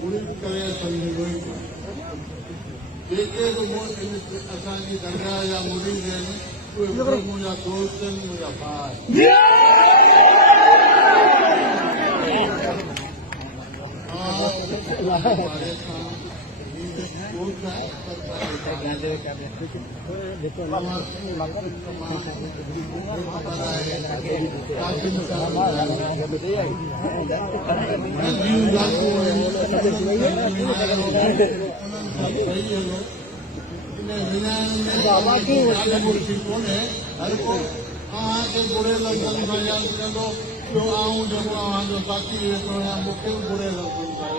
पूरी करे समझो जेके असांजी दरगाह जा मुरीद आहिनि उहे मुंहिंजा दोस्त आहिनि मुंहिंजा भाउ हर को बुरे लफ़्ज़नि सां यादि कंदो जो आऊं जेको अव्हांजो साथी वेठो आहियां मूंखे बि बुरे लफ़्ज़नि सां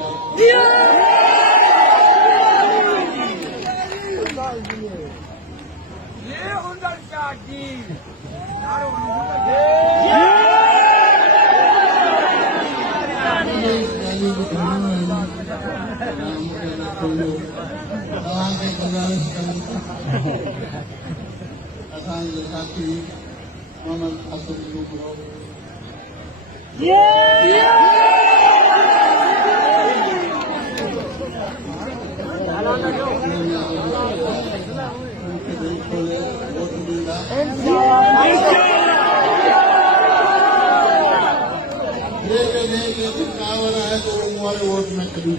असांजे साथी मोहम्मद असद लुगरो कावर आहे तो वारे वोट में कढी